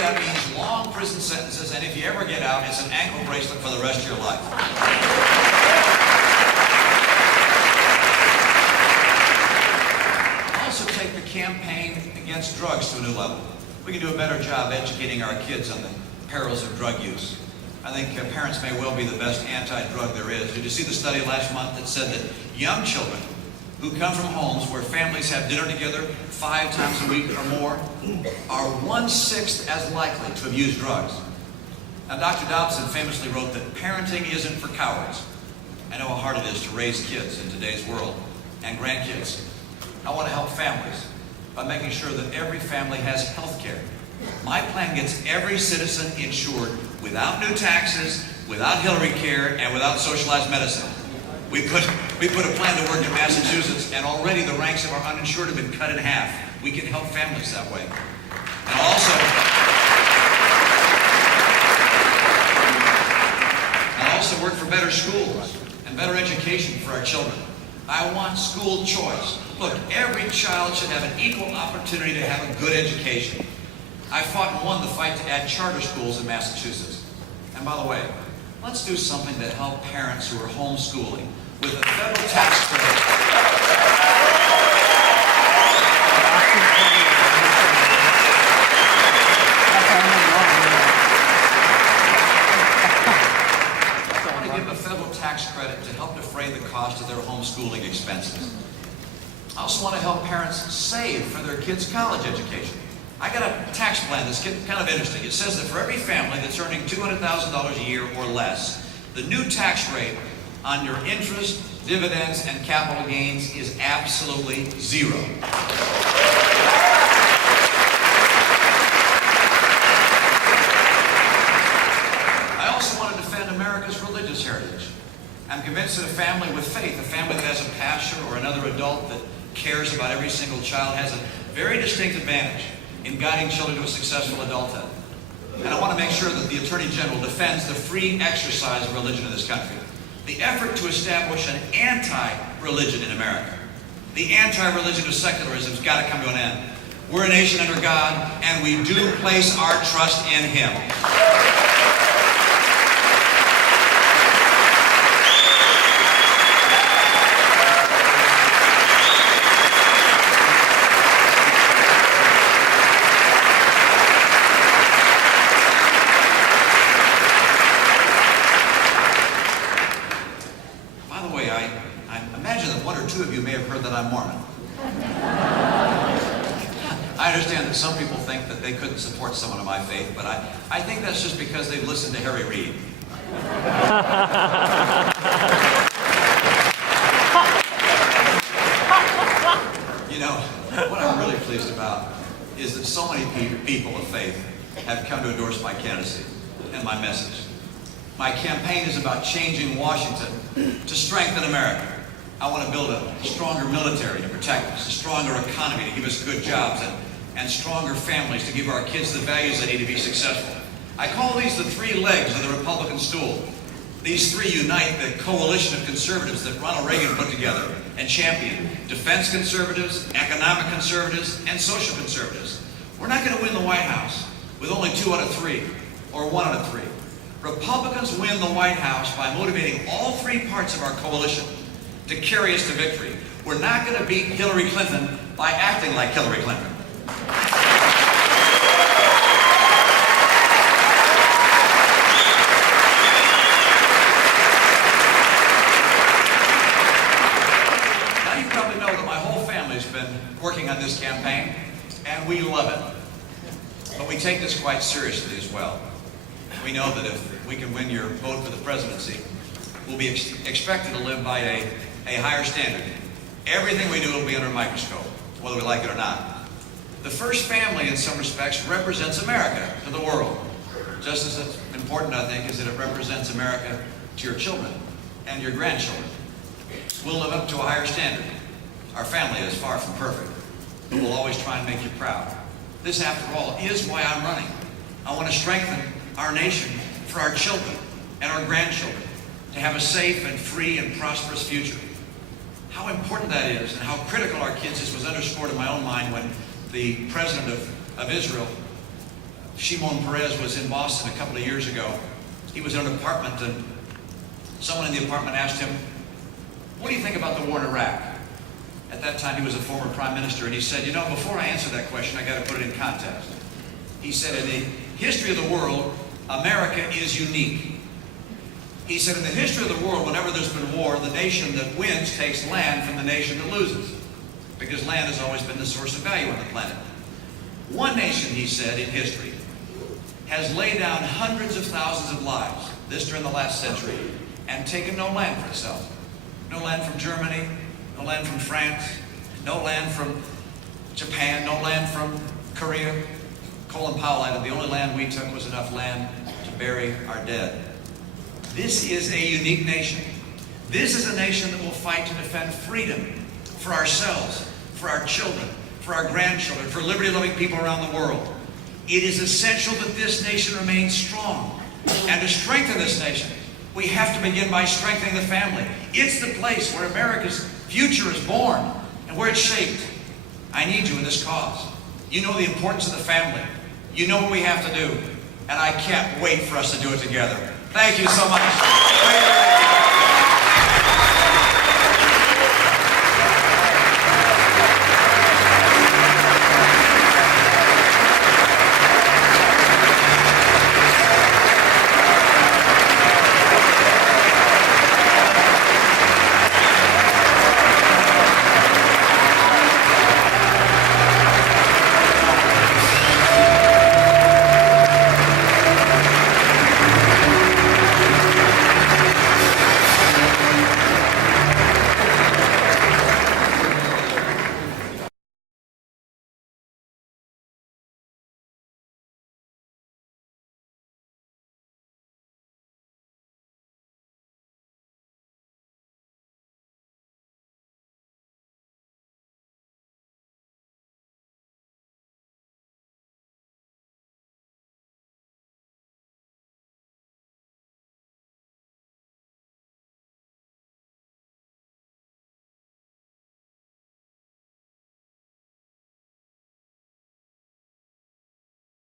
that means long prison sentences, and if you ever get out, it's an ankle bracelet for the rest of your life. Also take the campaign against drugs to a new level. We can do a better job educating our kids on the perils of drug use. I think parents may well be the best anti-drug there is. Did you see the study last month that said that young children who come from homes where families have dinner together 5 times a week or more are 1/6 as likely to have used drugs? Now, Dr. Dobson famously wrote that parenting isn't for cowards. I know how hard it is to raise kids in today's world and grandkids. I want to help families by making sure that every family has health care. My plan gets every citizen insured without new taxes, without Hillary care, and without socialized medicine. We put a plan to work in Massachusetts, and already the ranks of our uninsured have been cut in half. We can help families that way. And I also work for better schools and better education for our children. I want school choice. Look, every child should have an equal opportunity to have a good education. I fought and won the fight to add charter schools in Massachusetts. And by the way, let's do something to help parents who are homeschooling with a federal tax credit. I want to give a federal tax credit to help defray the cost of their homeschooling expenses. I also want to help parents save for their kids' college education. I got a tax plan that's kind of interesting. It says that for every family that's earning $200,000 a year or less, the new tax rate on your interest, dividends, and capital gains is absolutely 0. I also want to defend America's religious heritage. I'm convinced that a family with faith, a family that has a pastor or another adult that cares about every single child, has a very distinct advantage in guiding children to a successful adulthood. And I want to make sure that the Attorney General defends the free exercise of religion in this country. The effort to establish an anti-religion in America, the anti-religion of secularism, has got to come to an end. We're a nation under God, and we do place our trust in Him. I understand that some people think that they couldn't support someone of my faith, but I think that's just because they've listened to Harry Reid. You know, what I'm really pleased about is that so many people of faith have come to endorse my candidacy and my message. My campaign is about changing Washington to strengthen America. I want to build a stronger military to protect us, a stronger economy to give us good jobs, and stronger families to give our kids the values they need to be successful. I call these the 3 legs of the Republican stool. These 3 unite the coalition of conservatives that Ronald Reagan put together and championed: defense conservatives, economic conservatives, and social conservatives. We're not going to win the White House with only 2 out of 3 or 1 out of 3. Republicans win the White House by motivating all 3 parts of our coalition to carry us to victory. We're not going to beat Hillary Clinton by acting like Hillary Clinton. Now you probably know that my whole family's been working on this campaign, and we love it. But we take this quite seriously as well. We know that if we can win your vote for the presidency, we'll be expected to live by a higher standard. Everything we do will be under a microscope, whether we like it or not. The first family, in some respects, represents America to the world. Just as important, I think, is that it represents America to your children and your grandchildren. We'll live up to a higher standard. Our family is far from perfect, but we'll always try and make you proud. This, after all, is why I'm running. I want to strengthen our nation for our children and our grandchildren, to have a safe and free and prosperous future. How important that is and how critical our kids is was underscored in my own mind when the president of Israel Shimon Peres was in Boston a couple of years ago. He was in an apartment, and someone in the apartment asked him, "What do you think about the war in Iraq?" At that time, he was a former prime minister, and he said, "You know, before I answer that question, I got to put it in context." He said, "In the history of the world, America is unique." He said, "In the history of the world, whenever there's been war, the nation that wins takes land from the nation that loses, because land has always been the source of value on the planet. One nation," he said, "in history has laid down hundreds of thousands of lives, this during the last century, and taken no land for itself. No land from Germany, no land from France, no land from Japan, no land from Korea." Colin Powell added, "The only land we took was enough land to bury our dead." This is a unique nation. This is a nation that will fight to defend freedom for ourselves, for our children, for our grandchildren, for liberty-loving people around the world. It is essential that this nation remains strong. And to strengthen this nation, we have to begin by strengthening the family. It's the place where America's future is born and where it's shaped. I need you in this cause. You know the importance of the family. You know what we have to do. And I can't wait for us to do it together. Thank you so much.